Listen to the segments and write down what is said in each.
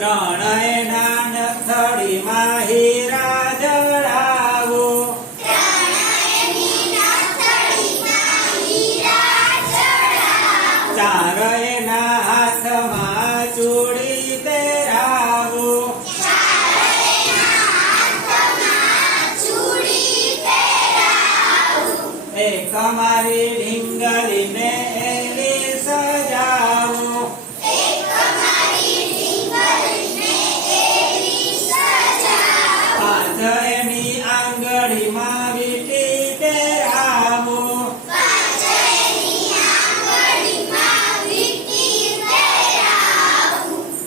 ત્રણેયના નથડીમાં હીરા જડાવો ચારેયના હાથમાં ચૂડી પહેરાવો. એક મારી ઢીંગલીને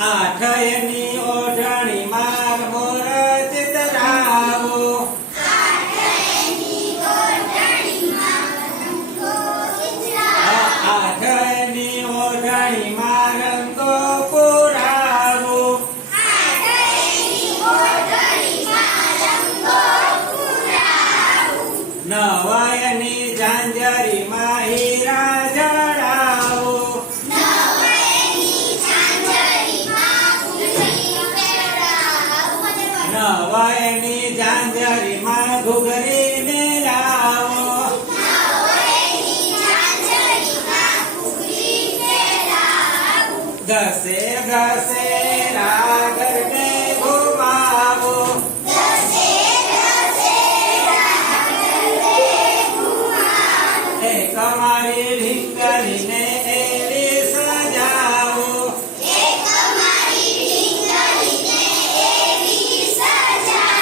啊可以 એની નવયની ઝાંઝરીમાં ઘૂઘરીને લાવો ઘસે ઘસે રાગર